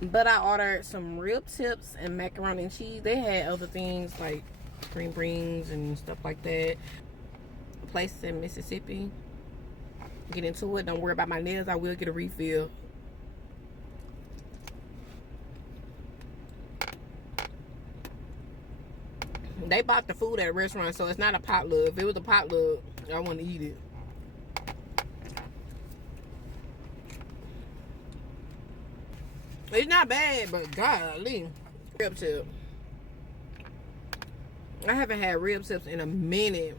But I ordered some rib tips and macaroni and cheese. They had other things like green beans and stuff like that. A place in Mississippi. Get into it. Don't worry about my nails. I will get a refill. They bought the food at a restaurant, so it's not a potluck. If it was a potluck, I want to eat it. It's not bad, but golly. Rib tip. I haven't had rib tips in a minute.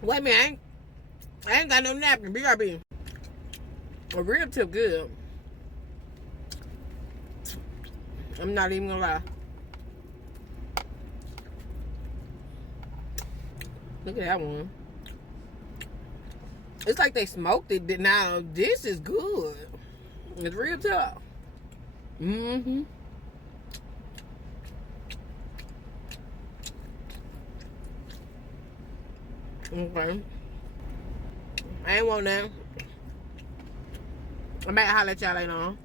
Wait a minute, I ain't got no napkin. BRB. A rib tip good. I'm not even gonna lie. Look at that one. It's like they smoked it. Now this is good. It's real tough. Mm-hmm. Okay. I ain't want that. I might holler at y'all later on.